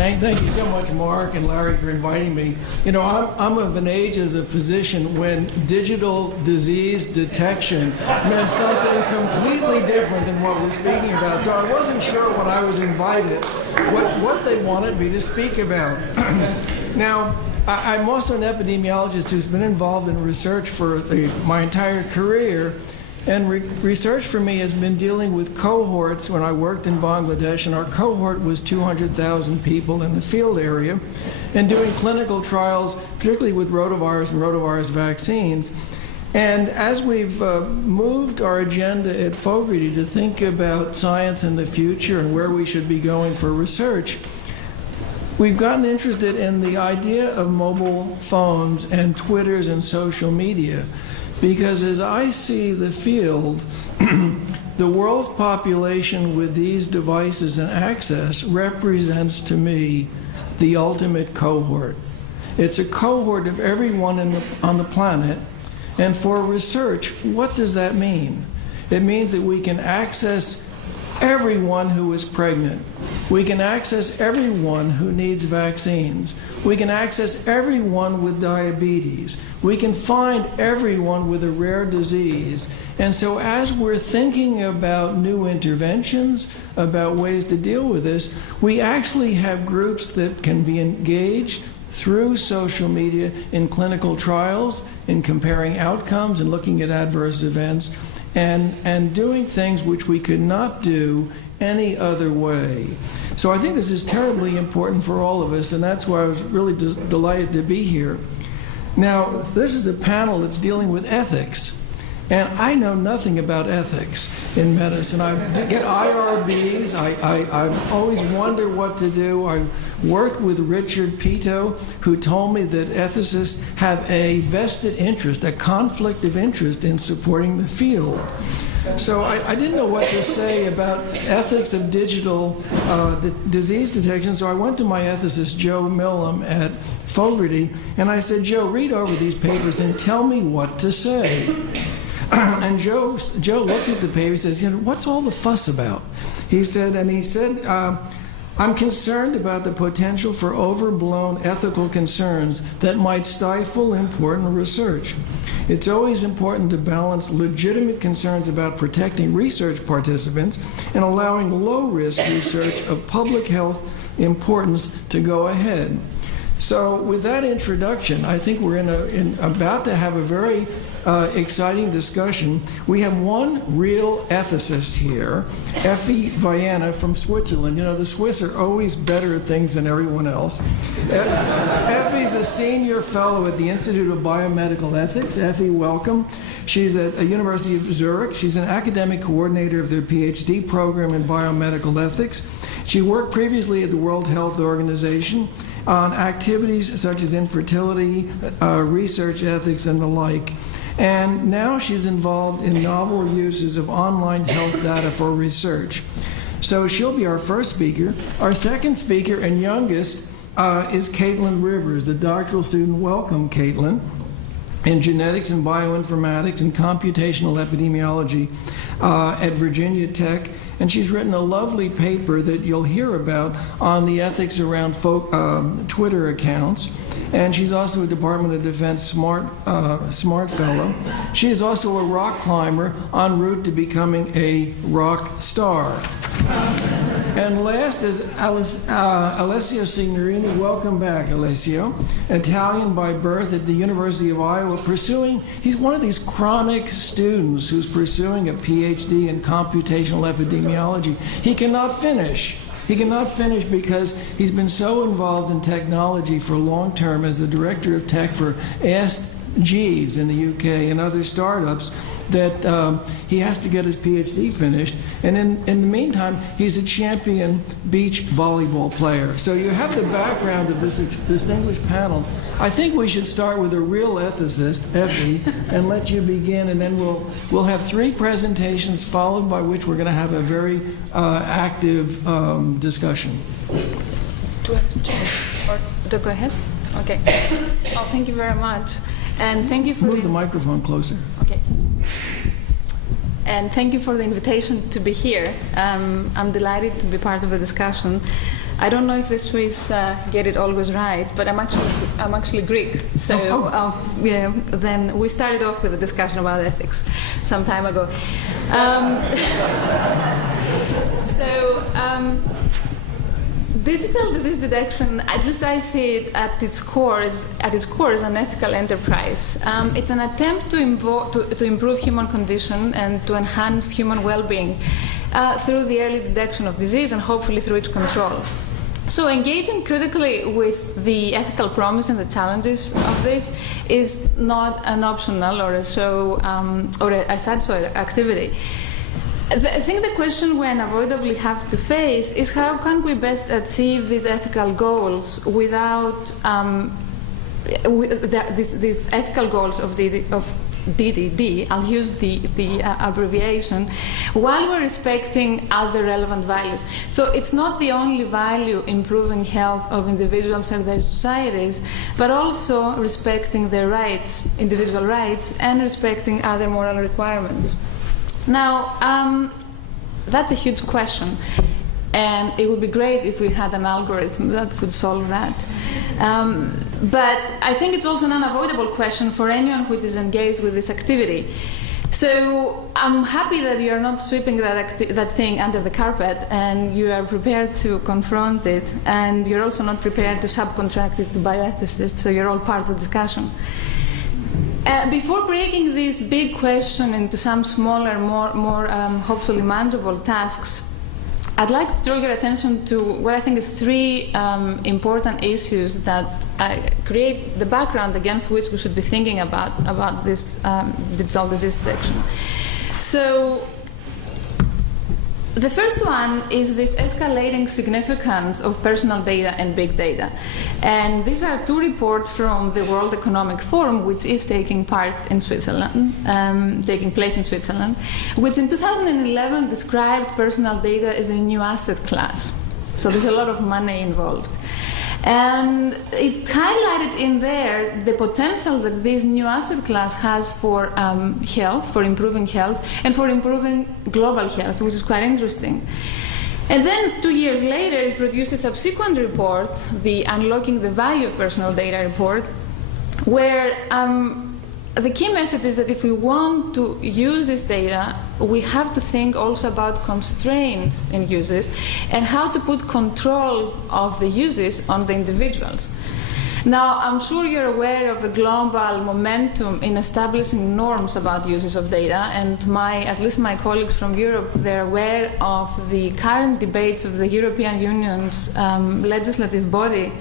Thank you so much, Mark and Larry, for inviting me. You know, I'm of an age as a physician when digital disease detection meant something completely different than what we're speaking about. So I wasn't sure when I was invited what they wanted me to speak about. Now, I'm also an epidemiologist who's been involved in research for my entire career. And research for me has been dealing with cohorts. When I worked in Bangladesh, and our cohort was 200,000 people in the field area, and doing clinical trials, particularly with rotavirus and rotavirus vaccines. And as we've moved our agenda at Fogarty to think about science in the future and where we should be going for research, we've gotten interested in the idea of mobile phones and Twitters and social media. Because as I see the field, the world's population with these devices and access represents to me the ultimate cohort. It's a cohort of everyone on the planet. And for research, what does that mean? It means that we can access everyone who is pregnant. We can access everyone who needs vaccines. We can access everyone with diabetes. We can find everyone with a rare disease. And so as we're thinking about new interventions, about ways to deal with this, we actually have groups that can be engaged through social media in clinical trials, in comparing outcomes and looking at adverse events, and doing things which we could not do any other way. So I think this is terribly important for all of us, and that's why I was really delighted to be here. Now, this is a panel that's dealing with ethics, and I know nothing about ethics in medicine. I get IRBs. I always wonder what to do. I worked with Richard Pito, who told me that ethicists have a vested interest, a conflict of interest in supporting the field. So I didn't know what to say about ethics of digital disease detection, so I went to my ethicist, Joe Millam, at Fogarty, and I said, Joe, read over these papers and tell me what to say. And Joe looked at the paper, he says, you know, what's all the fuss about? He said, I'm concerned about the potential for overblown ethical concerns that might stifle important research. It's always important to balance legitimate concerns about protecting research participants and allowing low-risk research of public health importance to go ahead. So with that introduction, I think we're about to have a very exciting discussion. We have one real ethicist here, Effy Vayena from Switzerland. You know, the Swiss are always better at things than everyone else. Effy's a senior fellow at the Institute of Biomedical Ethics. Effy, welcome. She's at the University of Zurich. She's an academic coordinator of their PhD program in biomedical ethics. She worked previously at the World Health Organization on activities such as infertility, research ethics, and the like. And now she's involved in novel uses of online health data for research. So she'll be our first speaker. Our second speaker and youngest is Caitlin Rivers, a doctoral student. Welcome, Caitlin, in genetics and bioinformatics and computational epidemiology at Virginia Tech. And she's written a lovely paper that you'll hear about on the ethics around Twitter accounts. And she's also a Department of Defense Smart Fellow. She is also a rock climber en route to becoming a rock star. And last is Alessio Signorini. Welcome back, Alessio. Italian by birth at the University of Iowa, he's one of these chronic students who's pursuing a PhD in computational epidemiology. He cannot finish. He cannot finish because he's been so involved in technology for long term as the director of tech for Ask Jeeves in the UK and other startups that he has to get his PhD finished. And in the meantime, he's a champion beach volleyball player. So you have the background of this distinguished panel. I think we should start with a real ethicist, Effy, and let you begin, and then we'll have 3 presentations, followed by which we're going to have a very active discussion. Do I have to, or do I go ahead? Okay. Oh, thank you very much. And thank you for move the microphone closer. Okay. and thank you for the invitation to be here. I'm delighted to be part of the discussion. I don't know if the Swiss get it always right, but I'm actually Greek. So yeah, then we started off with a discussion about ethics some time ago. Digital disease detection, at least I see it at its core as an ethical enterprise. It's an attempt to improve human condition and to enhance human well-being through the early detection of disease and hopefully through its control. So engaging critically with the ethical promise and the challenges of this is not an optional or a sideshow activity. I think the question we unavoidably have to face is how can we best achieve these ethical goals without these ethical goals of DDD, I'll use the abbreviation, while we're respecting other relevant values. So it's not the only value improving health of individuals and their societies, but also respecting their rights, individual rights, and respecting other moral requirements. Now, that's a huge question, and it would be great if we had an algorithm that could solve that. But I think it's also an unavoidable question for anyone who is engaged with this activity. So I'm happy that you are not sweeping that thing under the carpet, and you are prepared to confront it, and you're also not prepared to subcontract it to bioethicists, so you're all part of the discussion. Before breaking this big question into some smaller, more hopefully manageable tasks, I'd like to draw your attention to what I think is three important issues that create the background against which we should be thinking about this digital disease detection. So the first one is this escalating significance of personal data and big data. And these are two reports from the World Economic Forum, which is taking place in Switzerland, which in 2011 described personal data as a new asset class. So there's a lot of money involved. And it highlighted in there the potential that this new asset class has for health, for improving health, and for improving global health, which is quite interesting. And then 2 years later, it produced a subsequent report, the Unlocking the Value of Personal Data report, where the key message is that if we want to use this data, we have to think also about constraints in uses and how to put control of the uses on the individuals. Now, I'm sure you're aware of a global momentum in establishing norms about uses of data, and at least my colleagues from Europe, they're aware of the current debates of the European Union's legislative body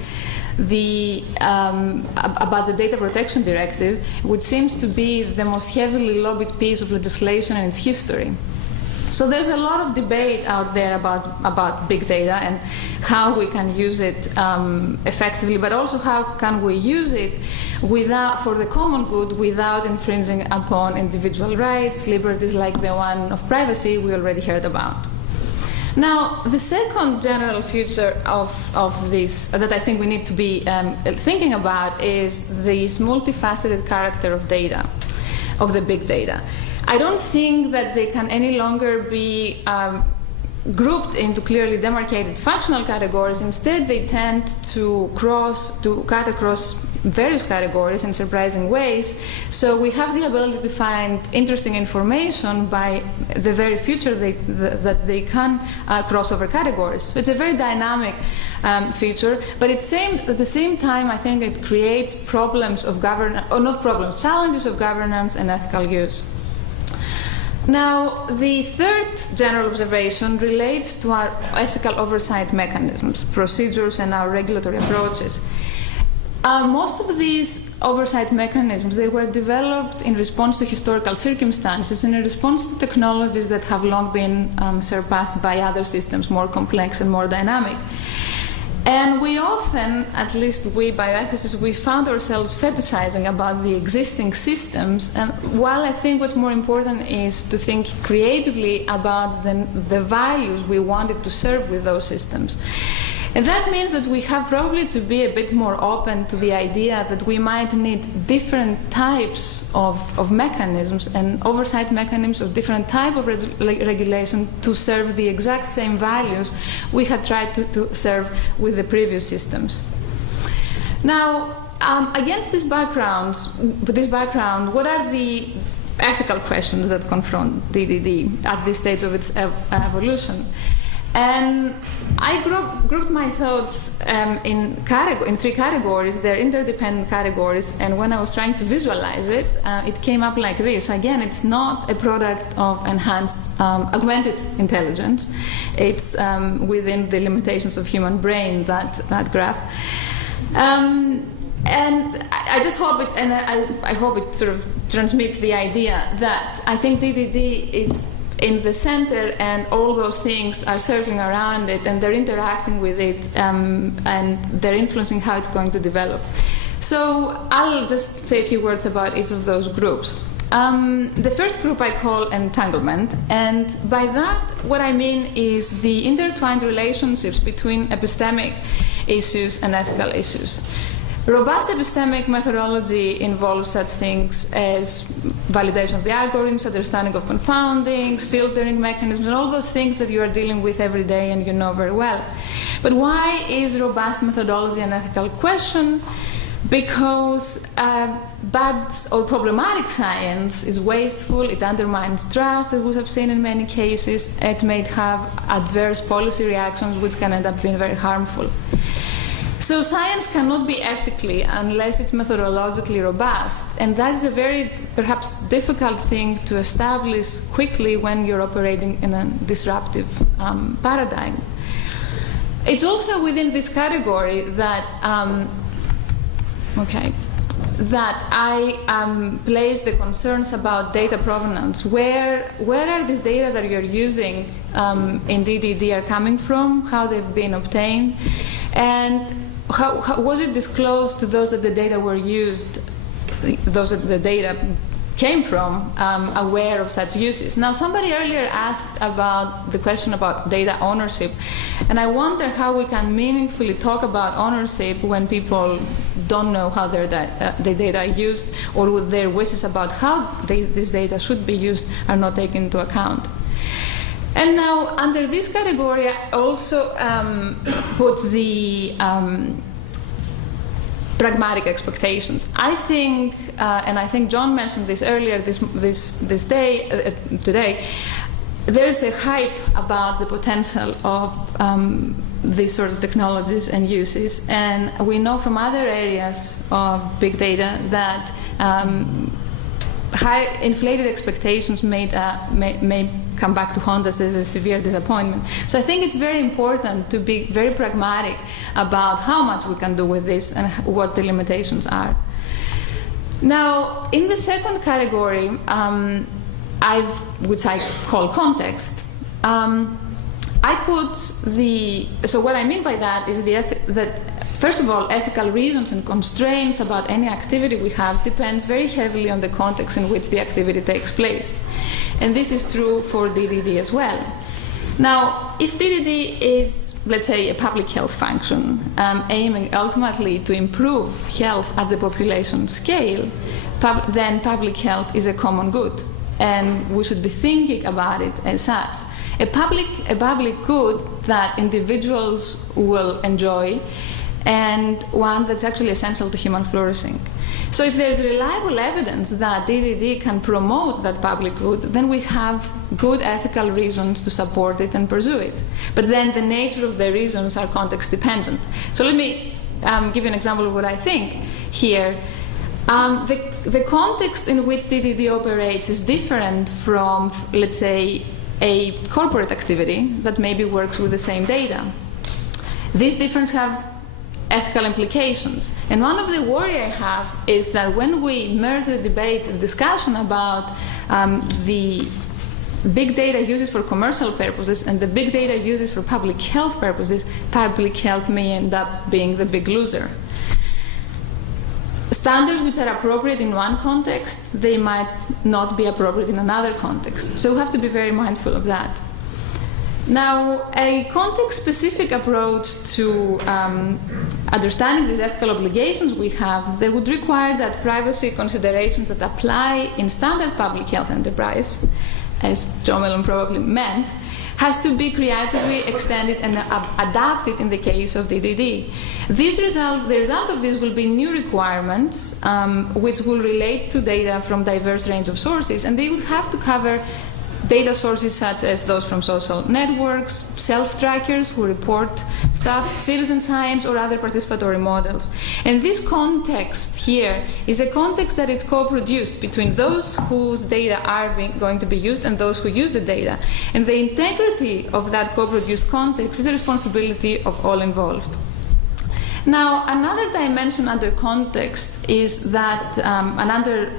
about the Data Protection Directive, which seems to be the most heavily lobbied piece of legislation in its history. So there's a lot of debate out there about big data and how we can use it effectively, but also how can we use it for the common good without infringing upon individual rights, liberties like the one of privacy we already heard about. Now, the second general feature of this that I think we need to be thinking about is this multifaceted character of data, of the big data. I don't think that they can any longer be grouped into clearly demarcated functional categories. Instead, they tend to cut across various categories in surprising ways. So we have the ability to find interesting information by the very feature that they can cross over categories. So it's a very dynamic feature, but at the same time, I think it creates problems of challenges of governance and ethical use. Now, the third general observation relates to our ethical oversight mechanisms, procedures, and our regulatory approaches. Most of these oversight mechanisms, they were developed in response to historical circumstances and in response to technologies that have long been surpassed by other systems, more complex and more dynamic. And we often, at least we bioethicists, we found ourselves fetishizing about the existing systems. And while I think what's more important is to think creatively about the values we wanted to serve with those systems. And that means that we have probably to be a bit more open to the idea that we might need different types of mechanisms and oversight mechanisms of different type of regulation to serve the exact same values we had tried to serve with the previous systems. Now, against this background, what are the ethical questions that confront DDD at this stage of its evolution? And I grouped my thoughts in three categories. They're interdependent categories, and when I was trying to visualize it, it came up like this. Again, it's not a product of enhanced augmented intelligence. It's within the limitations of human brain, that graph. And I just hope it, and I hope it sort of transmits the idea that I think DDD is in the center, and all those things are circling around it, and they're interacting with it, and they're influencing how it's going to develop. So I'll just say a few words about each of those groups. The first group I call entanglement, and by that what I mean is the intertwined relationships between epistemic issues and ethical issues. Robust epistemic methodology involves such things as validation of the algorithms, understanding of confoundings, filtering mechanisms, and all those things that you are dealing with every day and you know very well. But why is robust methodology an ethical question? Because bad or problematic science is wasteful, it undermines trust, as we have seen in many cases. It may have adverse policy reactions which can end up being very harmful. So science cannot be ethically unless it's methodologically robust, and that is a very perhaps difficult thing to establish quickly when you're operating in a disruptive paradigm. It's also within this category that that I place the concerns about data provenance. Where are these data that you're using in DDD are coming from, how they've been obtained, and how was it disclosed to those that the data were used, those that the data came from, aware of such uses? Now, somebody earlier asked about the question about data ownership, and I wonder how we can meaningfully talk about ownership when people don't know how the data are used, or their wishes about how this data should be used are not taken into account. And now, under this category, I also put the pragmatic expectations. I think, and I think John mentioned this earlier today, there is a hype about the potential of these sort of technologies and uses, and we know from other areas of big data that high inflated expectations may come back to haunt us as a severe disappointment. So I think it's very important to be very pragmatic about how much we can do with this and what the limitations are. Now, in the second category, which I call context, I put so what I mean by that is that first of all, ethical reasons and constraints about any activity we have depends very heavily on the context in which the activity takes place. And this is true for DDD as well. Now, if DDD is, let's say, a public health function aiming ultimately to improve health at the population scale, then public health is a common good, and we should be thinking about it as such. A public good that individuals will enjoy, and one that's actually essential to human flourishing. So if there's reliable evidence that DDD can promote that public good, then we have good ethical reasons to support it and pursue it. But then the nature of the reasons are context dependent. So let me give you an example of what I think here. The context in which DDD operates is different from, let's say, a corporate activity that maybe works with the same data. These differences have ethical implications. And one of the worry I have is that when we merge the debate and discussion about the big data uses for commercial purposes and the big data uses for public health purposes, public health may end up being the big loser. Standards which are appropriate in one context, they might not be appropriate in another context. So we have to be very mindful of that. Now, a context-specific approach to understanding these ethical obligations we have, they would require that privacy considerations that apply in standard public health enterprise, as John Mellon probably meant, has to be creatively extended and adapted in the case of DDD. The result of this will be new requirements which will relate to data from diverse range of sources, and they would have to cover data sources such as those from social networks, self-trackers who report stuff, citizen science, or other participatory models. And this context here is a context that is co-produced between those whose data are going to be used and those who use the data. And the integrity of that co-produced context is a responsibility of all involved. Now, another dimension under context is that, under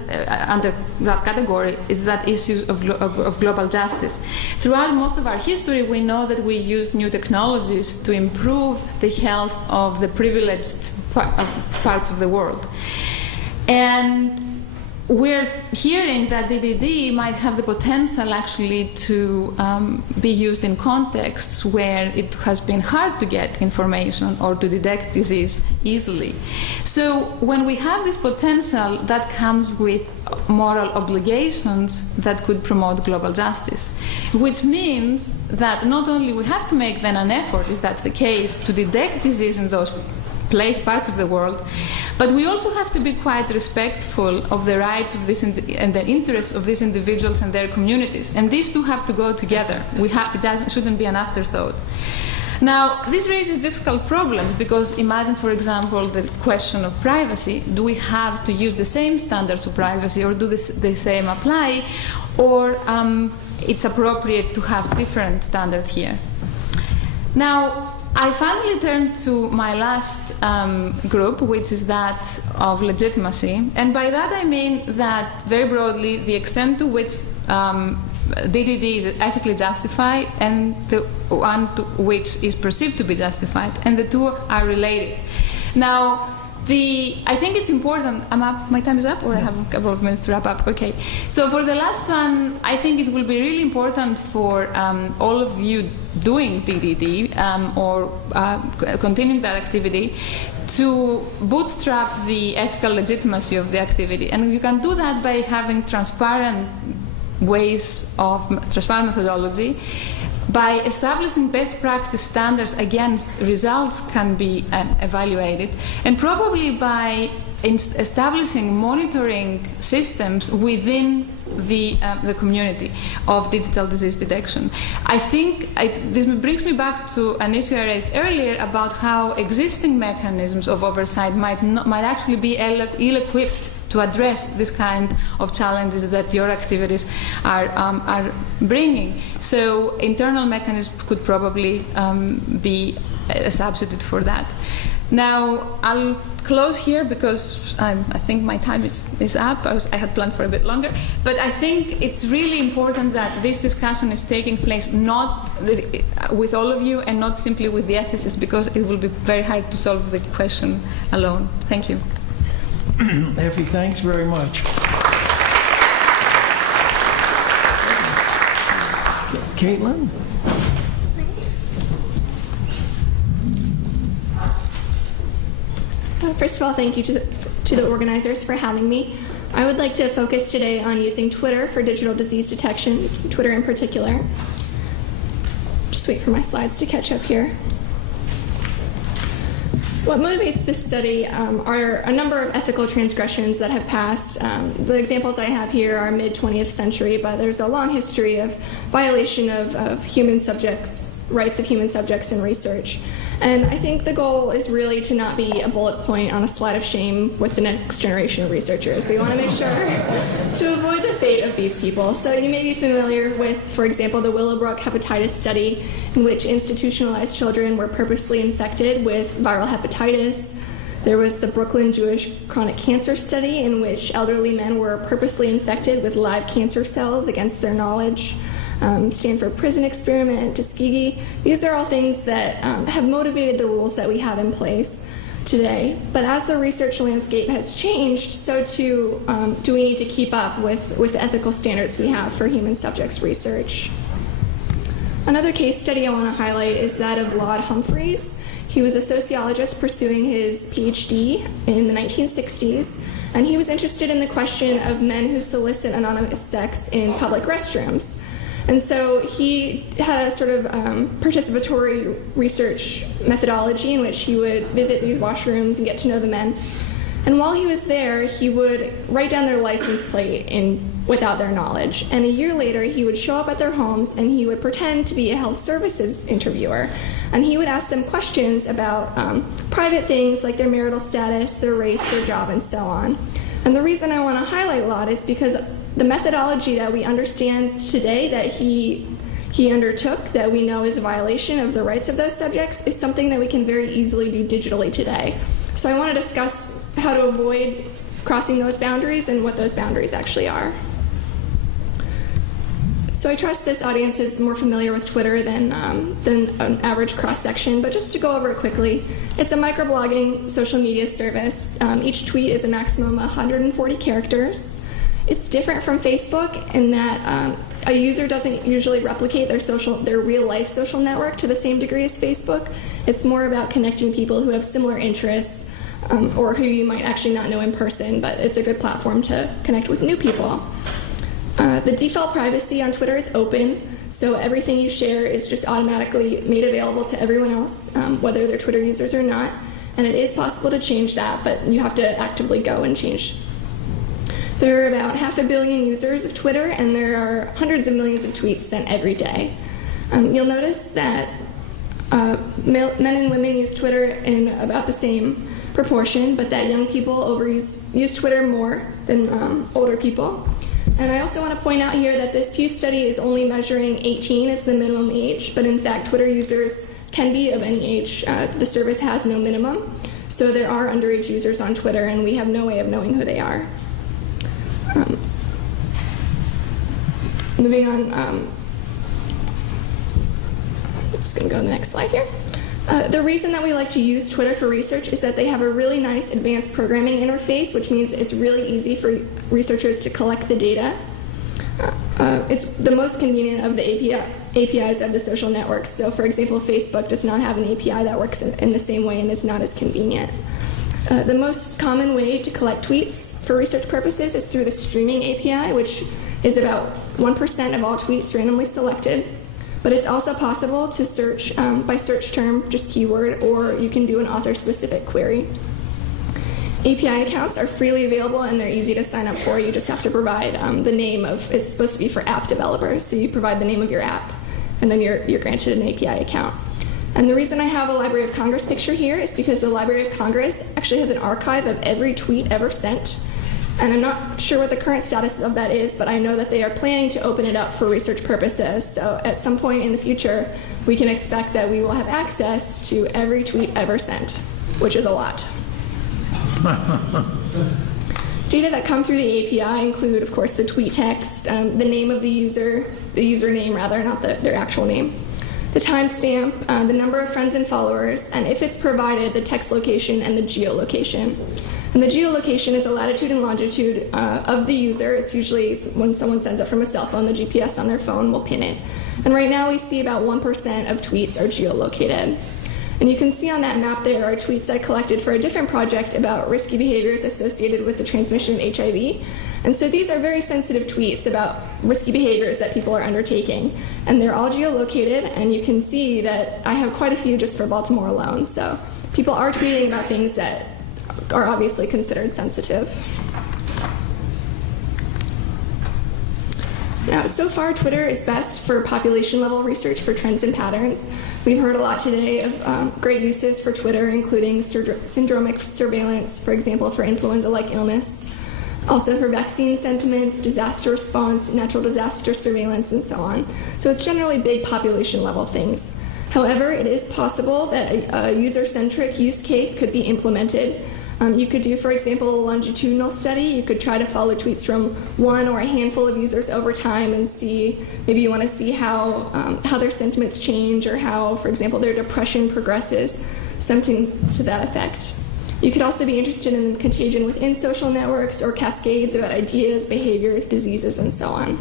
that category, is that issue of global justice. Throughout most of our history, we know that we use new technologies to improve the health of the privileged parts of the world. And we're hearing that DDD might have the potential actually to be used in contexts where it has been hard to get information or to detect disease easily. So when we have this potential, that comes with moral obligations that could promote global justice, which means that not only we have to make then an effort, if that's the case, to detect disease in those parts of the world, but we also have to be quite respectful of the rights of this and the interests of these individuals and their communities. And these two have to go together. It shouldn't be an afterthought. Now, this raises difficult problems because imagine, for example, the question of privacy. Do we have to use the same standards of privacy, or do the same apply, or it's appropriate to have different standards here? Now, I finally turn to my last group, which is that of legitimacy. And by that I mean that, very broadly, the extent to which DDD is ethically justified and the one to which is perceived to be justified. And the two are related. Now, I think it's important. I'm up. My time is up, or I have a couple of minutes to wrap up. Okay. So for the last one, I think it will be really important for all of you doing DDD or continuing that activity to bootstrap the ethical legitimacy of the activity, and you can do that by having transparent methodology, by establishing best practice standards against results can be evaluated, and probably by establishing monitoring systems within the community of digital disease detection. I think this brings me back to an issue I raised earlier about how existing mechanisms of oversight might actually be ill-equipped to address this kind of challenges that your activities are bringing. So internal mechanisms could probably be a substitute for that. Now, I'll close here because I think my time is up. I had planned for a bit longer. But I think it's really important that this discussion is taking place not with all of you and not simply with the ethicists, because it will be very hard to solve the question alone. Thank you. Effy, thanks very much. Caitlin? First of all, thank you to the organizers for having me. I would like to focus today on using Twitter for digital disease detection, Twitter in particular. Just wait for my slides to catch up here. What motivates this study are a number of ethical transgressions that have passed. The examples I have here are mid-20th century, but there's a long history of violation of human subjects, rights of human subjects in research. And I think the goal is really to not be a bullet point on a slide of shame with the next generation of researchers. We want to make sure to avoid the fate of these people. So you may be familiar with, for example, the Willowbrook hepatitis study, in which institutionalized children were purposely infected with viral hepatitis. There was the Brooklyn Jewish chronic cancer study, in which elderly men were purposely infected with live cancer cells against their knowledge. Stanford prison experiment, Tuskegee. These are all things that have motivated the rules that we have in place today. But as the research landscape has changed, so too do we need to keep up with the ethical standards we have for human subjects research. Another case study I want to highlight is that of Laud Humphreys. He was a sociologist pursuing his PhD in the 1960s, and he was interested in the question of men who solicit anonymous sex in public restrooms. And so he had a sort of participatory research methodology in which he would visit these washrooms and get to know the men. And while he was there, he would write down their license plate without their knowledge. And a year later, he would show up at their homes and he would pretend to be a health services interviewer. And he would ask them questions about private things like their marital status, their race, their job, and so on. And the reason I want to highlight Laud is because the methodology that we understand today that he undertook, that we know is a violation of the rights of those subjects, is something that we can very easily do digitally today. So I want to discuss how to avoid crossing those boundaries and what those boundaries actually are. So I trust this audience is more familiar with Twitter than an average cross-section, but just to go over it quickly, it's a microblogging social media service. Each tweet is a maximum of 140 characters. It's different from Facebook in that a user doesn't usually replicate their real-life social network to the same degree as Facebook. It's more about connecting people who have similar interests, or who you might actually not know in person, but it's a good platform to connect with new people. The default privacy on Twitter is open, so everything you share is just automatically made available to everyone else, whether they're Twitter users or not. And it is possible to change that, but you have to actively go and change. There are about 500 million users of Twitter, and there are hundreds of millions of tweets sent every day. You'll notice that men and women use Twitter in about the same proportion, but that young people use Twitter more than older people. And I also want to point out here that this Pew study is only measuring 18 as the minimum age, but in fact Twitter users can be of any age. The service has no minimum, so there are underage users on Twitter, and we have no way of knowing who they are. Moving on, I'm just going to go to the next slide here. The reason that we like to use Twitter for research is that they have a really nice advanced programming interface, which means it's really easy for researchers to collect the data. It's the most convenient of the APIs of the social networks. So, for example, Facebook does not have an API that works in the same way and is not as convenient. The most common way to collect tweets for research purposes is through the streaming API, which is about 1% of all tweets randomly selected. But it's also possible to search by search term, just keyword, or you can do an author-specific query. API accounts are freely available and they're easy to sign up for. You just have to provide the name of, it's supposed to be for app developers, so you provide the name of your app, and then you're granted an API account. And the reason I have a Library of Congress picture here is because the Library of Congress actually has an archive of every tweet ever sent. And I'm not sure what the current status of that is, but I know that they are planning to open it up for research purposes. So at some point in the future, we can expect that we will have access to every tweet ever sent, which is a lot. Data that come through the API include, of course, the tweet text, the name of the username rather, not their actual name, the timestamp, the number of friends and followers, and if it's provided, the text location and the geolocation. And the geolocation is the latitude and longitude of the user. It's usually when someone sends it from a cell phone, the GPS on their phone will pin it. And right now we see about 1% of tweets are geolocated. And you can see on that map there are tweets I collected for a different project about risky behaviors associated with the transmission of HIV. And so these are very sensitive tweets about risky behaviors that people are undertaking. And they're all geolocated, and you can see that I have quite a few just for Baltimore alone. So people are tweeting about things that are obviously considered sensitive. Now, so far, Twitter is best for population-level research for trends and patterns. We've heard a lot today of great uses for Twitter, including syndromic surveillance, for example, for influenza-like illness, also for vaccine sentiments, disaster response, natural disaster surveillance, and so on. So it's generally big population-level things. However, it is possible that a user-centric use case could be implemented. You could do, for example, a longitudinal study. You could try to follow tweets from one or a handful of users over time and see, maybe you want to see how their sentiments change or how, for example, their depression progresses, something to that effect. You could also be interested in contagion within social networks or cascades about ideas, behaviors, diseases, and so on.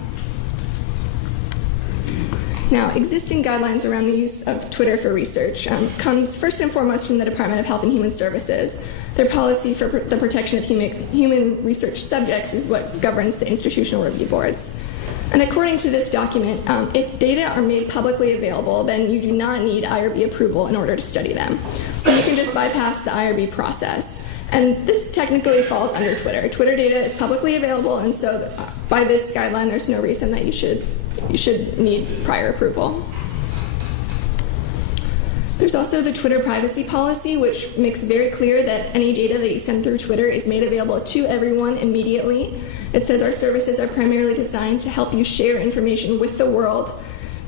Now, existing guidelines around the use of Twitter for research comes first and foremost from the Department of Health and Human Services. Their policy for the protection of human research subjects is what governs the institutional review boards. And according to this document, if data are made publicly available, then you do not need IRB approval in order to study them. So you can just bypass the IRB process. And this technically falls under Twitter. Twitter data is publicly available, and so by this guideline, there's no reason that you should need prior approval. There's also the Twitter privacy policy, which makes very clear that any data that you send through Twitter is made available to everyone immediately. It says our services are primarily designed to help you share information with the world.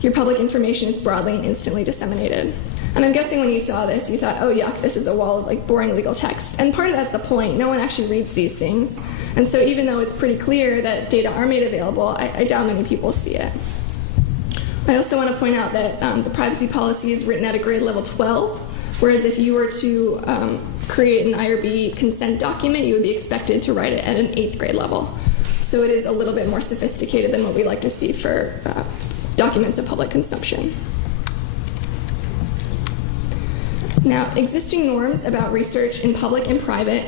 Your public information is broadly and instantly disseminated. And I'm guessing when you saw this, you thought, oh yuck, this is a wall of like boring legal text. And part of that's the point. No one actually reads these things. And so even though it's pretty clear that data are made available, I doubt many people see it. I also want to point out that the privacy policy is written at a grade level 12, whereas if you were to create an IRB consent document, you would be expected to write it at an 8th grade level. So it is a little bit more sophisticated than what we like to see for documents of public consumption. Now, existing norms about research in public and private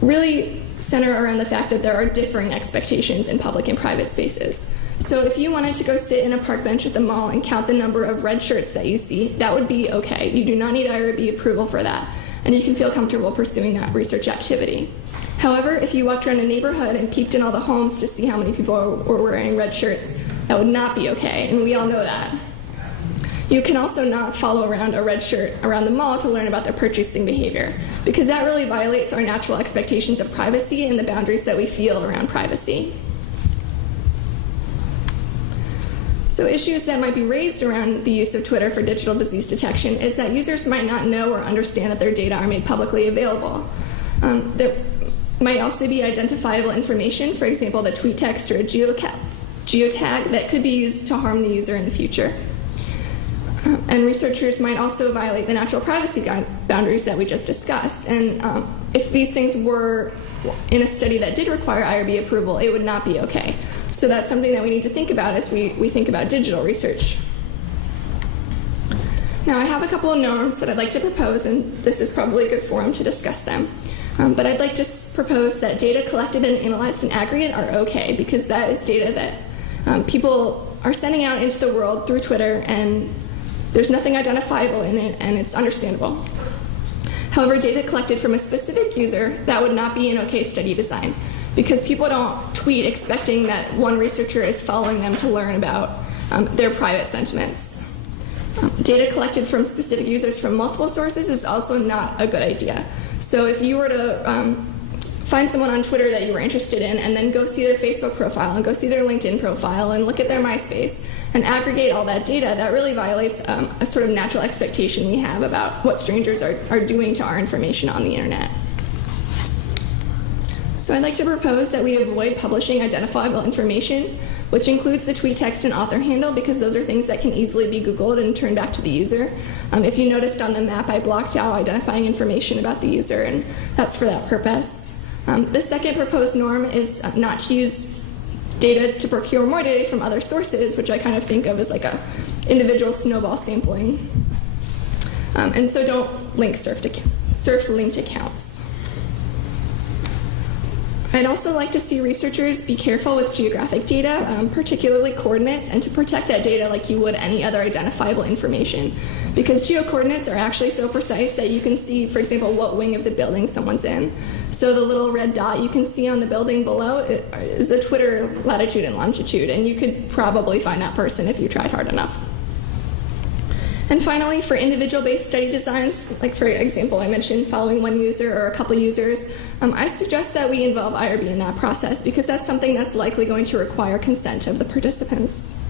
really center around the fact that there are differing expectations in public and private spaces. So if you wanted to go sit in a park bench at the mall and count the number of red shirts that you see, that would be okay. You do not need IRB approval for that, and you can feel comfortable pursuing that research activity. However, if you walked around a neighborhood and peeped in all the homes to see how many people were wearing red shirts, that would not be okay, and we all know that. You can also not follow around a red shirt around the mall to learn about their purchasing behavior, because that really violates our natural expectations of privacy and the boundaries that we feel around privacy. So issues that might be raised around the use of Twitter for digital disease detection is that users might not know or understand that their data are made publicly available. There might also be identifiable information, for example, the tweet text or a geotag that could be used to harm the user in the future. And researchers might also violate the natural privacy boundaries that we just discussed. And if these things were in a study that did require IRB approval, it would not be okay. So that's something that we need to think about as we think about digital research. Now, I have a couple of norms that I'd like to propose, and this is probably a good forum to discuss them. But I'd like to propose that data collected and analyzed in aggregate are okay, because that is data that people are sending out into the world through Twitter, and there's nothing identifiable in it, and it's understandable. However, data collected from a specific user, that would not be an okay study design, because people don't tweet expecting that one researcher is following them to learn about their private sentiments. Data collected from specific users from multiple sources is also not a good idea. So if you were to find someone on Twitter that you were interested in, and then go see their Facebook profile, and go see their LinkedIn profile, and look at their MySpace, and aggregate all that data, that really violates a sort of natural expectation we have about what strangers are doing to our information on the internet. So I'd like to propose that we avoid publishing identifiable information, which includes the tweet text and author handle, because those are things that can easily be Googled and turned back to the user. If you noticed on the map, I blocked out identifying information about the user, and that's for that purpose. The second proposed norm is not to use data to procure more data from other sources, which I kind of think of as like a individual snowball sampling. And so don't link surf linked accounts. I'd also like to see researchers be careful with geographic data, particularly coordinates, and to protect that data like you would any other identifiable information. Because geocoordinates are actually so precise that you can see, for example, what wing of the building someone's in. So the little red dot you can see on the building below is a Twitter latitude and longitude, and you could probably find that person if you tried hard enough. And finally, for individual-based study designs, like for example, I mentioned following one user or a couple users, I suggest that we involve IRB in that process, because that's something that's likely going to require consent of the participants.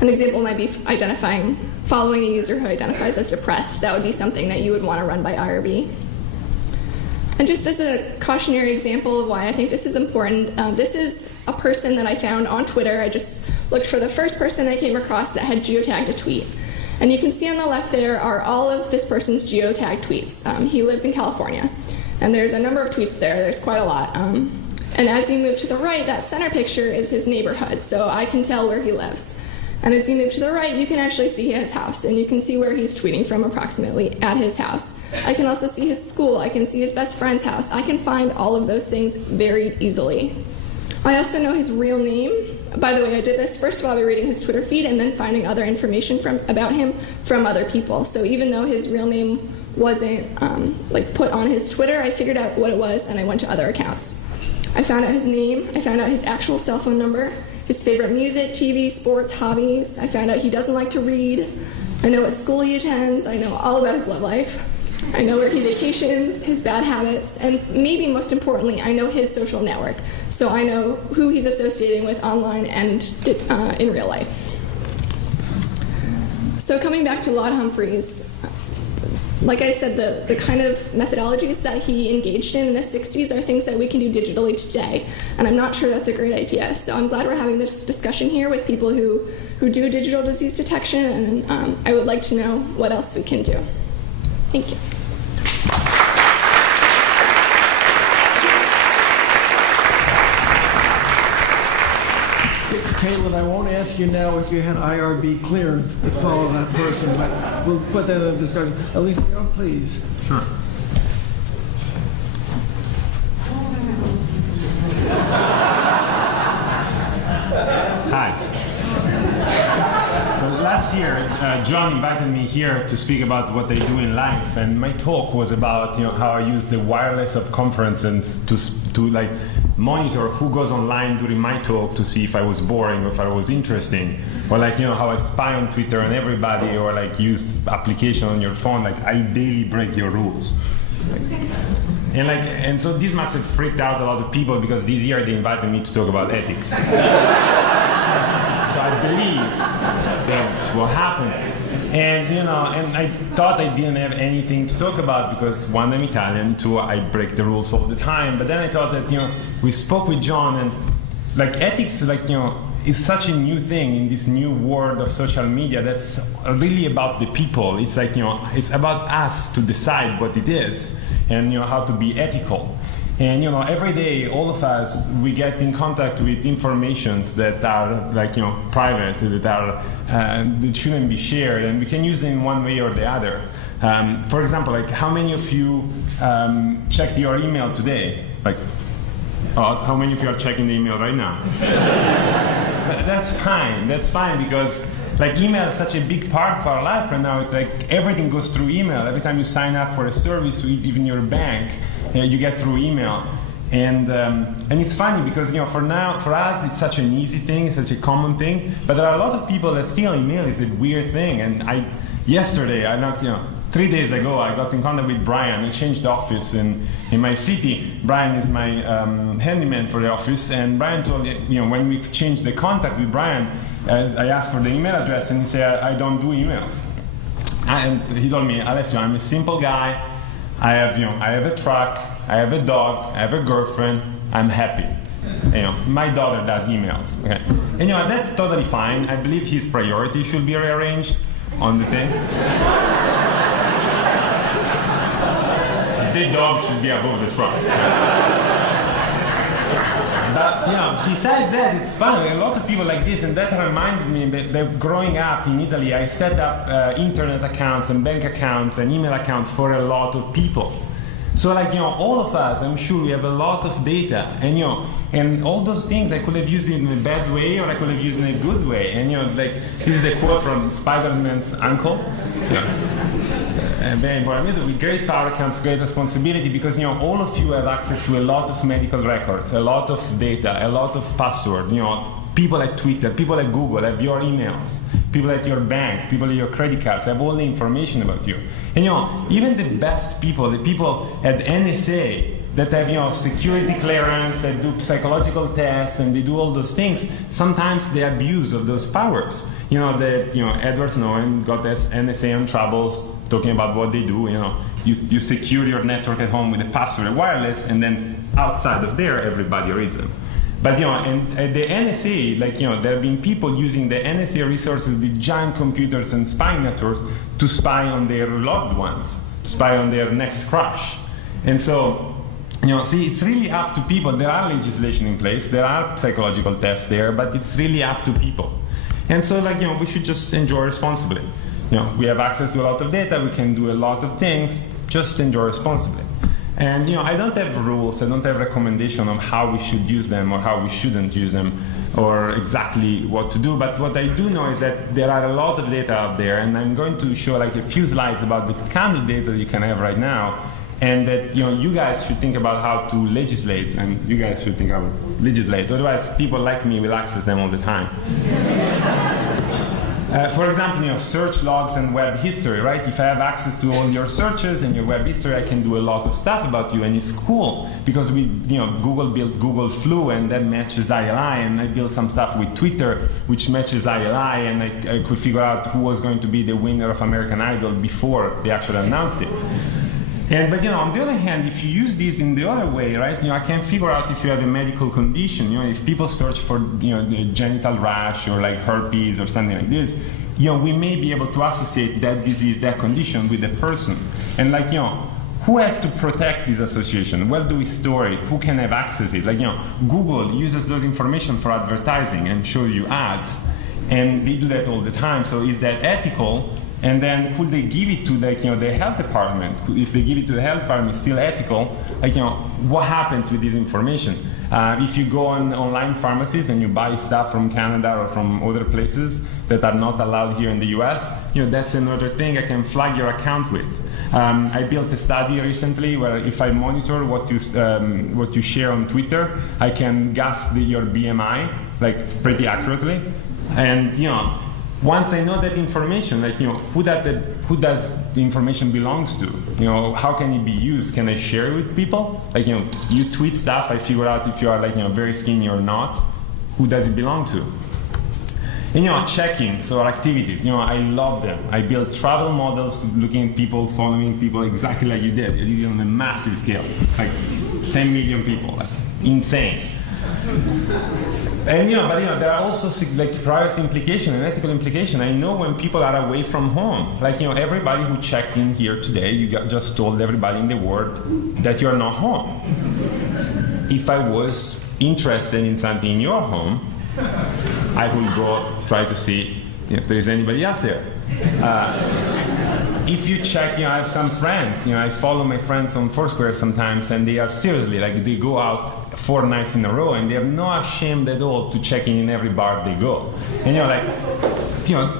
An example might be following a user who identifies as depressed. That would be something that you would want to run by IRB. And just as a cautionary example of why I think this is important, this is a person that I found on Twitter. I just looked for the first person I came across that had geotagged a tweet. And you can see on the left there are all of this person's geotagged tweets. He lives in California. And there's a number of tweets there. There's quite a lot. And as you move to the right, that center picture is his neighborhood, so I can tell where he lives. And as you move to the right, you can actually see his house, and you can see where he's tweeting from approximately at his house. I can also see his school. I can see his best friend's house. I can find all of those things very easily. I also know his real name. By the way, I did this first of all by reading his Twitter feed and then finding other information about him from other people. So even though his real name wasn't put on his Twitter, I figured out what it was, and I went to other accounts. I found out his name. I found out his actual cell phone number, his favorite music, TV, sports, hobbies. I found out he doesn't like to read. I know what school he attends. I know all about his love life. I know where he vacations, his bad habits, and maybe most importantly, I know his social network. So I know who he's associating with online and in real life. So coming back to Lord Humphreys, like I said, the kind of methodologies that he engaged in the 60s are things that we can do digitally today, and I'm not sure that's a great idea. So I'm glad we're having this discussion here with people who do digital disease detection, and I would like to know what else we can do. Thank you. Caitlin, I won't ask you now if you had IRB clearance to follow that person, but we'll put that in discussion. Alessio, please. Sure. Hi. So last year, John invited me here to speak about what they do in life, and my talk was about how I use the wireless of conferences to like monitor who goes online during my talk to see if I was boring or if I was interesting, or like how I spy on Twitter on everybody, or like use application on your phone. Like I daily break your rules. And so this must have freaked out a lot of people, because this year they invited me to talk about ethics. So I believe that will happen. And and I thought I didn't have anything to talk about because one, I'm Italian, two, I break the rules all the time. But then I thought that we spoke with John, and like ethics, is such a new thing in this new world of social media that's really about the people. It's like it's about us to decide what it is, and how to be ethical. And every day, all of us, we get in contact with informations that are like private, that shouldn't be shared, and we can use them in one way or the other. For example, like how many of you checked your email today? Like, how many of you are checking the email right now? That's fine. That's fine, because like email is such a big part of our life right now. It's like everything goes through email. Every time you sign up for a service, even your bank, you get through email. And it's funny because for us it's such an easy thing, such a common thing. But there are a lot of people that feel email is a weird thing. And yesterday, 3 days ago, I got in contact with Brian. I changed the office in my city. Brian is my handyman for the office, and Brian told me, when we exchanged the contact with Brian, I asked for the email address, and he said, I don't do emails. And he told me, Alessio, I'm a simple guy. I have a truck, I have a dog, I have a girlfriend. I'm happy. My daughter does emails. Okay, and that's totally fine. I believe his priority should be rearranged on the thing. The dog should be above the truck. But besides that, it's fun. A lot of people like this, and that reminded me that growing up in Italy, I set up internet accounts and bank accounts and email accounts for a lot of people. So all of us, I'm sure we have a lot of data, and and all those things I could have used in a bad way, or I could have used in a good way. And this is the quote from Spider-Man's uncle. Very important. With great power comes great responsibility, because all of you have access to a lot of medical records, a lot of data, a lot of passwords. People at Twitter, people at Google have your emails. People at your banks, people at your credit cards have all the information about you. And even the best people, the people at NSA that have security clearance, that do psychological tests, and they do all those things, sometimes they abuse of those powers. Edward Snowden got NSA in trouble talking about what they do. You secure your network at home with a password, wireless, and then outside of there, everybody reads them. But and the NSA, there have been people using the NSA resources with giant computers and spying networks to spy on their loved ones, spy on their next crush. And so, it's really up to people. There are legislation in place, there are psychological tests there, but it's really up to people. And so, we should just enjoy responsibly. We have access to a lot of data, we can do a lot of things, just enjoy responsibly. And, I don't have rules, I don't have recommendation on how we should use them or how we shouldn't use them or exactly what to do. But what I do know is that there are a lot of data out there, and I'm going to show a few slides about the kind of data you can have right now, and that you guys should think about how to legislate, and you guys should think how to legislate. Otherwise, people like me will access them all the time. For example, search logs and web history, right? If I have access to all your searches and your web history, I can do a lot of stuff about you, and it's cool because Google built Google Flu, and that matches ILI, and I built some stuff with Twitter which matches ILI, and I could figure out who was going to be the winner of American Idol before they actually announced it. But on the other hand, if you use this in the other way, right? I can figure out if you have a medical condition. If people search for genital rash or herpes or something like this, we may be able to associate that disease, that condition with the person. And who has to protect this association? Where do we store it? Who can have access to it? Google uses those information for advertising and show you ads, and they do that all the time. So is that ethical? And then could they give it to the health department? If they give it to the health department, it's still ethical. What happens with this information? If you go on online pharmacies and you buy stuff from Canada or from other places that are not allowed here in the US, that's another thing I can flag your account with. I built a study recently where if I monitor what you share on Twitter, I can guess your BMI pretty accurately. And once I know that information, who does the information belongs to? How can it be used? Can I share it with people? You tweet stuff, I figure out if you are very skinny or not. Who does it belong to? And check-ins or activities, I love them. I built travel models looking at people, following people exactly like you did. You did it on a massive scale, 10 million people, insane. And but there are also privacy implications and ethical implications. I know when people are away from home, everybody who checked in here today, you just told everybody in the world that you are not home. If I was interested in something in your home, I would go try to see if there is anybody else there. If you check, I have some friends, I follow my friends on Foursquare sometimes, and they are seriously, they go out 4 nights in a row, and they are not ashamed at all to check in every bar they go. And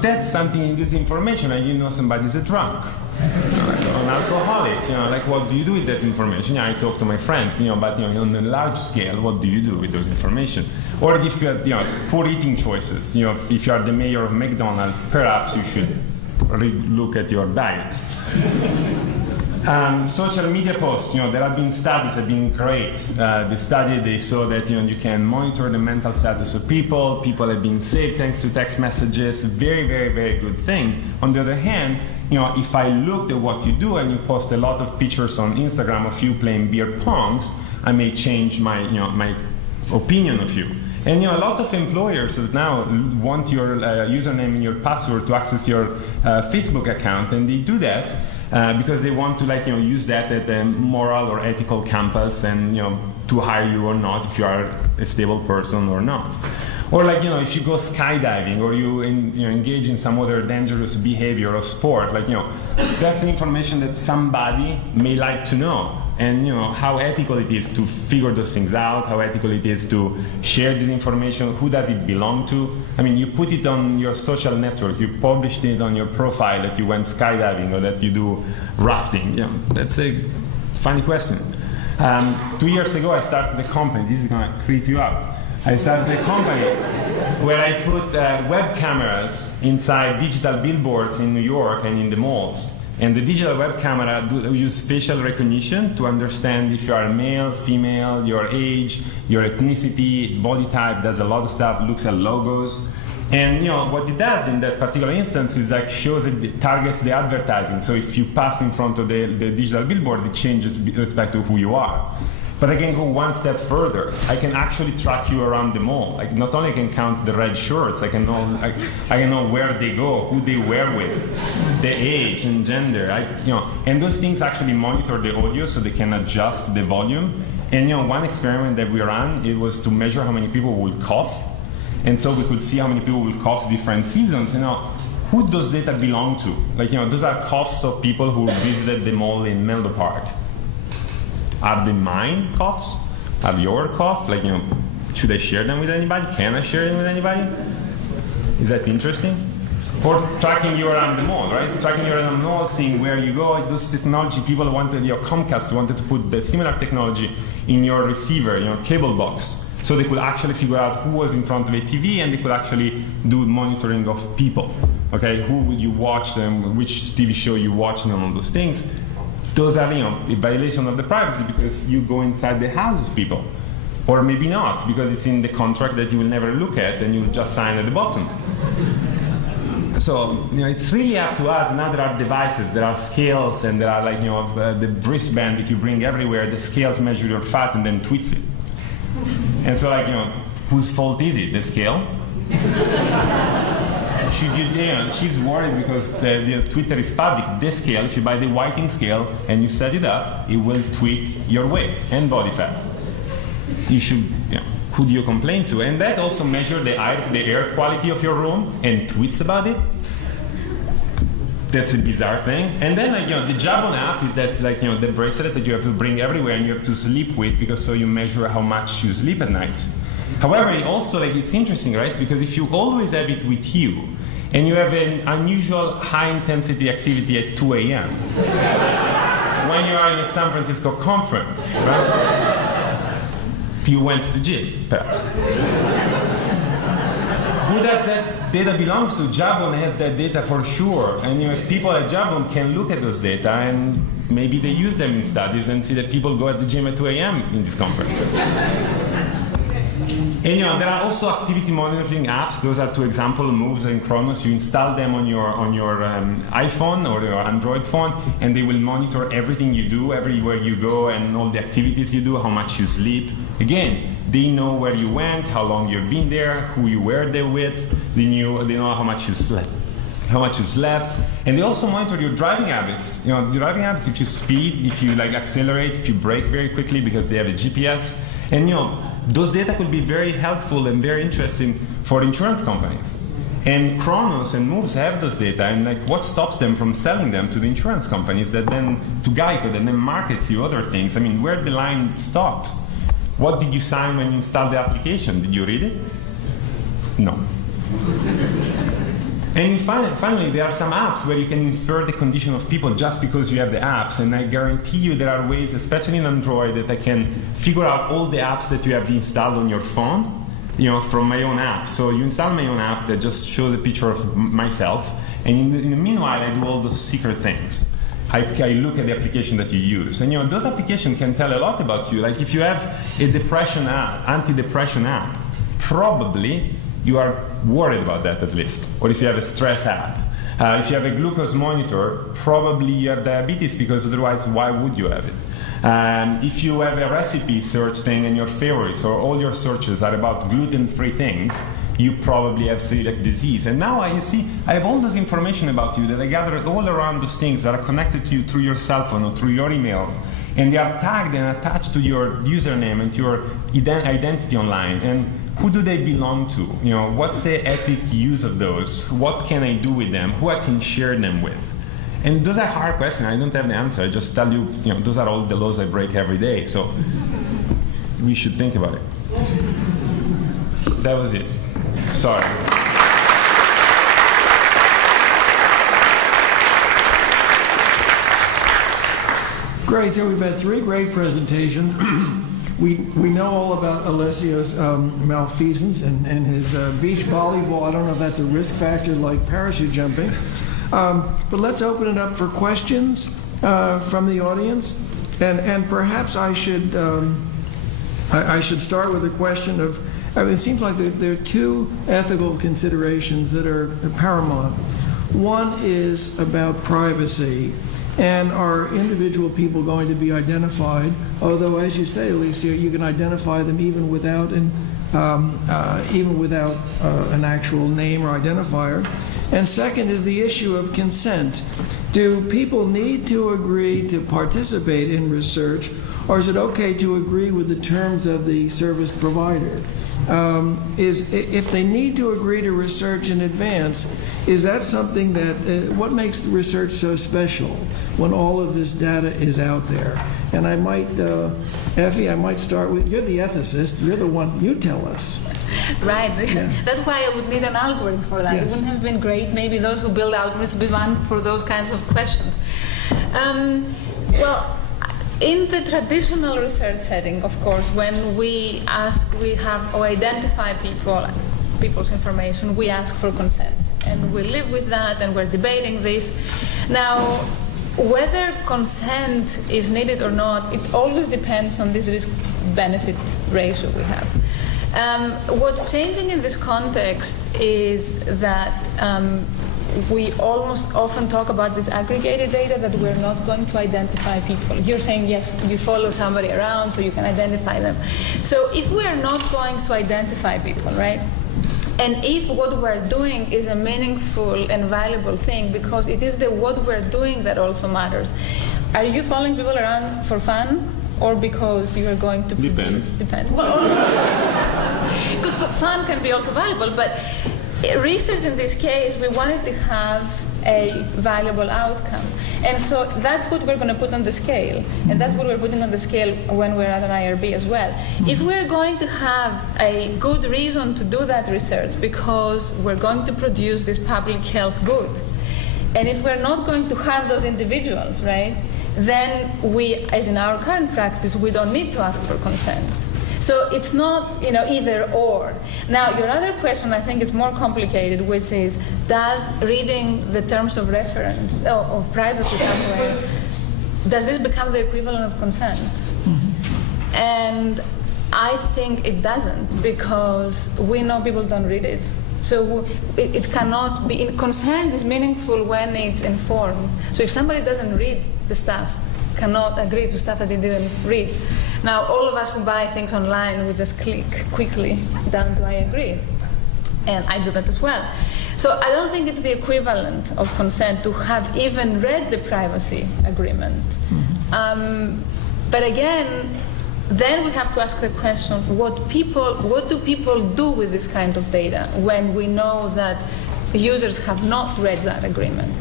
that's something in this information, and somebody's a drunk, an alcoholic, what do you do with that information? I talk to my friends, but on a large scale, what do you do with those information? Or if you have, poor eating choices, if you are the mayor of McDonald's, perhaps you should look at your diet. Social media posts, there have been studies that have been great. The study, they saw that you can monitor the mental status of people. People have been saved thanks to text messages. Very, very, very good thing. On the other hand, if I looked at what you do and you post a lot of pictures on Instagram of you playing beer pongs, I may change my, my opinion of you. And a lot of employers that now want your username and your password to access your Facebook account, and they do that because they want to use that at a moral or ethical campus, and to hire you or not, if you are a stable person or not. Or if you go skydiving or you engage in some other dangerous behavior or sport, that's information that somebody may like to know. And how ethical it is to figure those things out, how ethical it is to share this information, who does it belong to? I mean, you put it on your social network, you published it on your profile that you went skydiving or that you do rafting. That's a funny question. 2 years ago, I started a company. This is going to creep you out. I started a company where I put web cameras inside digital billboards in New York and in the malls. And the digital web camera uses facial recognition to understand if you are male, female, your age, your ethnicity, body type, does a lot of stuff, looks at logos. And what it does in that particular instance is shows it targets the advertising. So if you pass in front of the digital billboard, it changes with respect to who you are. But I can go one step further. I can actually track you around the mall. Not only can count the red shirts, I can know where they go, who they wear with, the age and gender. And those things actually monitor the audio so they can adjust the volume. And one experiment that we ran, it was to measure how many people would cough. and so we could see how many people will cough different seasons. Who those data belong to? Those are coughs of people who visited the mall in Menlo Park. Are they mine coughs? Are your cough? Should I share them with anybody? Can I share them with anybody? Is that interesting? Or tracking you around the mall, right? Tracking you around the mall, seeing where you go. Those technology, people wanted, Comcast wanted to put the similar technology in your receiver, cable box. So they could actually figure out who was in front of a TV, and they could actually do monitoring of people. Okay, who would you watch them, which TV show you watch, and all those things. Those are, a violation of the privacy because you go inside the house of people. Or maybe not, because it's in the contract that you will never look at and you will just sign at the bottom. So, it's really up to us. Now there are devices, there are scales, and there are the wristband that you bring everywhere. The scales measure your fat and then tweets it. And so, whose fault is it? The scale? She's worried because the Twitter is public. This scale, if you buy the whiting scale and you set it up, it will tweet your weight and body fat. You should, who do you complain to? And that also measures the air quality of your room and tweets about it. That's a bizarre thing. And then, the Jabon app is that, the bracelet that you have to bring everywhere and you have to sleep with, because so you measure how much you sleep at night. However, it's interesting, right? Because if you always have it with you, and you have an unusual high-intensity activity at 2 a.m., when you are in a San Francisco conference, right? You went to the gym, perhaps. Who does that data belongs to? Jabon has that data for sure. And if people at Jabon can look at those data, and maybe they use them in studies and see that people go at the gym at 2 a.m. in this conference. And there are also activity monitoring apps. Those are two examples, Moves and Chronos. You install them on your iPhone or your Android phone, and they will monitor everything you do, everywhere you go, and all the activities you do, how much you sleep. Again, they know where you went, how long you've been there, who you were there with. They know how much you slept. And they also monitor your driving habits. Your driving habits, if you speed, if you accelerate, if you brake very quickly, because they have a GPS. And those data could be very helpful and very interesting for insurance companies. And Chronos and Moves have those data, and what stops them from selling them to the insurance companies that then, to Geico, that then markets you other things? Where the line stops. What did you sign when you installed the application? Did you read it? No. And finally, there are some apps where you can infer the condition of people just because you have the apps. And I guarantee you there are ways, especially in Android, that I can figure out all the apps that you have installed on your phone, from my own app. So you install my own app that just shows a picture of myself. And in the meanwhile, I do all those secret things. I look at the application that you use. And those applications can tell a lot about you. Like if you have a depression app, anti-depression app, probably you are worried about that at least. Or if you have a stress app. If you have a glucose monitor, probably you have diabetes, because otherwise why would you have it? If you have a recipe search thing and your favorites or all your searches are about gluten-free things, you probably have celiac disease. And now I have all this information about you that I gathered all around those things that are connected to you through your cell phone or through your emails. And they are tagged and attached to your username and to your identity online. And who do they belong to? What's the epic use of those? What can I do with them? Who I can share them with? And those are hard questions. I don't have the answer. I just tell you, those are all the laws I break every day. So we should think about it. That was it. Sorry. Great. So we've had 3 great presentations. We know all about Alessio's malfeasance and his beach volleyball. I don't know if that's a risk factor like parachute jumping. But let's open it up for questions from the audience. And perhaps I should start with a question of, it seems like there are 2 ethical considerations that are paramount. One is about privacy. And are individual people going to be identified? Although, as you say, Alessio, you can identify them even without an actual name or identifier. And second is the issue of consent. Do people need to agree to participate in research, or is it okay to agree with the terms of the service provider? is if they need to agree to research in advance, is that something that, what makes the research so special when all of this data is out there? And I might, Effy, I might start with, you're the ethicist, you're the one, you tell us. Right. Yeah. That's why I would need an algorithm for that. Yes. It wouldn't have been great. Maybe those who build algorithms would be one for those kinds of questions. Well, in the traditional research setting, of course, when we have or identify people's information, we ask for consent. And we live with that, and we're debating this. Now, whether consent is needed or not, it always depends on this risk-benefit ratio we have. What's changing in this context is that we almost often talk about this aggregated data that we're not going to identify people. You're saying, yes, you follow somebody around so you can identify them. So if we are not going to identify people, right? And if what we're doing is a meaningful and valuable thing, because it is the what we're doing that also matters. Are you following people around for fun? Or because you are going to produce? Depends. Well, because fun can be also valuable, but research in this case, we wanted to have a valuable outcome. And so that's what we're going to put on the scale. And that's what we're putting on the scale when we're at an IRB as well. If we're going to have a good reason to do that research because we're going to produce this public health good, and if we're not going to harm those individuals, right, then we, as in our current practice, we don't need to ask for consent. So it's not, either or. Now, your other question, I think, is more complicated, which is, does reading the terms of reference, of privacy somewhere, does this become the equivalent of consent? Mm-hmm. And I think it doesn't, because we know people don't read it. So it cannot be, consent is meaningful when it's informed. So if somebody doesn't read the stuff, cannot agree to stuff that they didn't read. Now, all of us who buy things online, we just click quickly down to I agree. And I do that as well. So I don't think it's the equivalent of consent to have even read the privacy agreement. Mm-hmm. But again, then we have to ask the question, what do people do with this kind of data when we know that users have not read that agreement?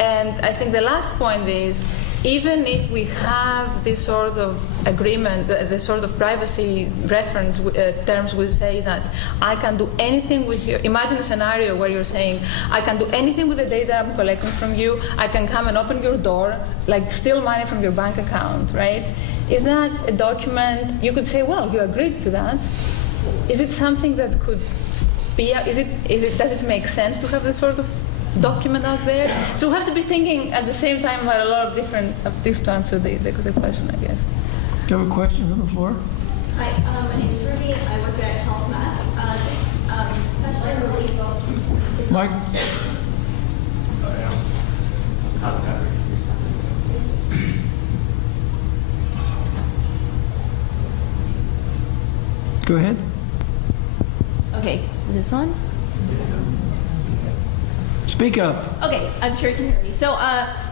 And I think the last point is, even if we have this sort of agreement, the sort of privacy reference terms, we say that I can do anything with your, imagine a scenario where you're saying, I can do anything with the data I'm collecting from you, I can come and open your door, like steal money from your bank account, right? Is that a document? You could say, well, you agreed to that. Is it something that could be, does it make sense to have this sort of document out there? So we have to be thinking at the same time about a lot of different things to answer the question, I guess. Do you have a question on the floor? Hi, my name is Ruby. I work at Health Math. This question relates to... Mike? Go ahead. Okay, is this on? Speak up. Okay, I'm sure you can hear me. So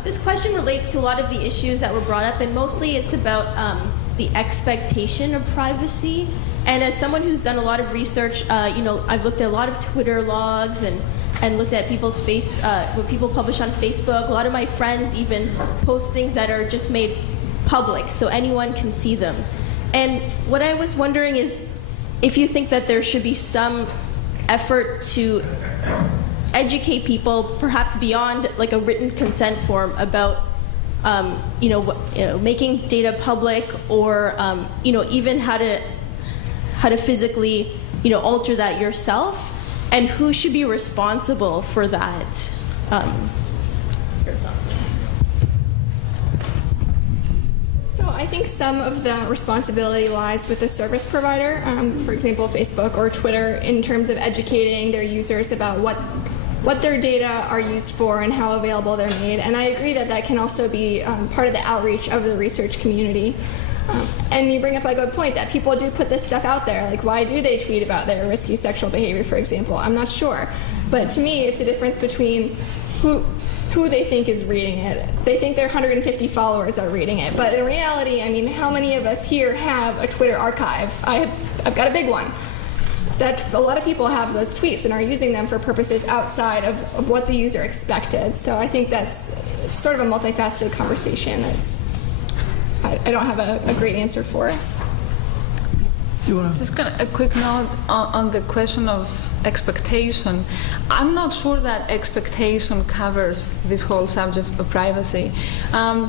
this question relates to a lot of the issues that were brought up, and mostly it's about the expectation of privacy. And as someone who's done a lot of research, I've looked at a lot of Twitter logs and looked at people's what people publish on Facebook. A lot of my friends even post things that are just made public, so anyone can see them. And what I was wondering is if you think that there should be some effort to educate people, perhaps beyond like a written consent form, about making data public, or even how to physically alter that yourself, and who should be responsible for that. So I think some of the responsibility lies with the service provider, for example, Facebook or Twitter, in terms of educating their users about what their data are used for and how available they're made. And I agree that that can also be part of the outreach of the research community. And you bring up a good point that people do put this stuff out there. Like, why do they tweet about their risky sexual behavior, for example? I'm not sure. But to me, it's a difference between who they think is reading it. They think their 150 followers are reading it, but in reality, I mean, how many of us here have a Twitter archive? I've got a big one. That a lot of people have those tweets and are using them for purposes outside of what the user expected. So I think it's sort of a multifaceted conversation. I don't have a great answer for it. Just a quick note on the question of expectation. I'm not sure that expectation covers this whole subject of privacy.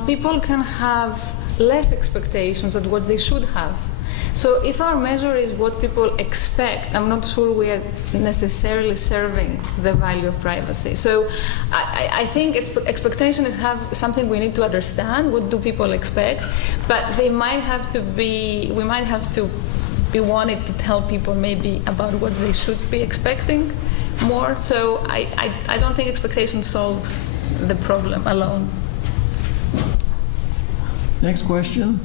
People can have less expectations than what they should have. So if our measure is what people expect, I'm not sure we are necessarily serving the value of privacy. So I think expectation is something we need to understand. What do people expect? But we might have to be wanted to tell people maybe about what they should be expecting more. So I don't think expectation solves the problem alone. Next question.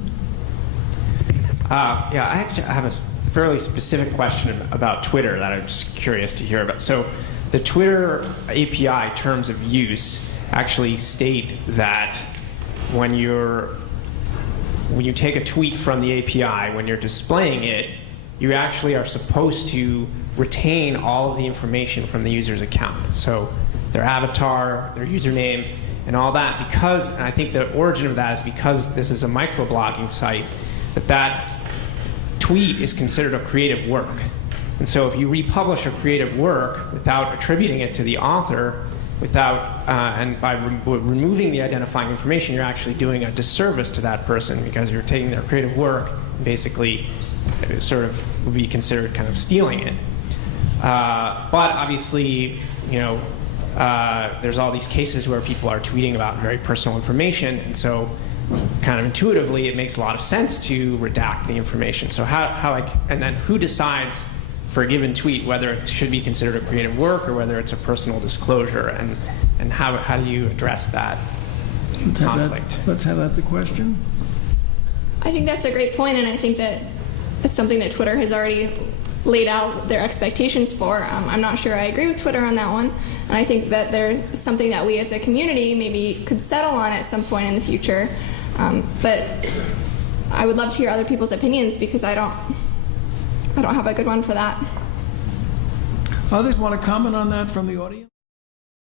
Yeah, I actually have a fairly specific question about Twitter that I'm just curious to hear about. So the Twitter API terms of use actually state that when you take a tweet from the API, when you're displaying it, you actually are supposed to retain all of the information from the user's account. So their avatar, their username, and all that, and I think the origin of that is because this is a microblogging site, that tweet is considered a creative work. And so if you republish a creative work without attributing it to the author, and by removing the identifying information, you're actually doing a disservice to that person, because you're taking their creative work and basically sort of would be considered kind of stealing it. But obviously, there's all these cases where people are tweeting about very personal information, and so kind of intuitively, it makes a lot of sense to redact the information. So and then who decides for a given tweet whether it should be considered a creative work or whether it's a personal disclosure, and how do you address that conflict? Let's have that the question. I think that's a great point, and I think that it's something that Twitter has already laid out their expectations for. I'm not sure I agree with Twitter on that one, and I think that there's something that we as a community maybe could settle on at some point in the future. But I would love to hear other people's opinions, because I don't have a good one for that. Others want to comment on that from the audience?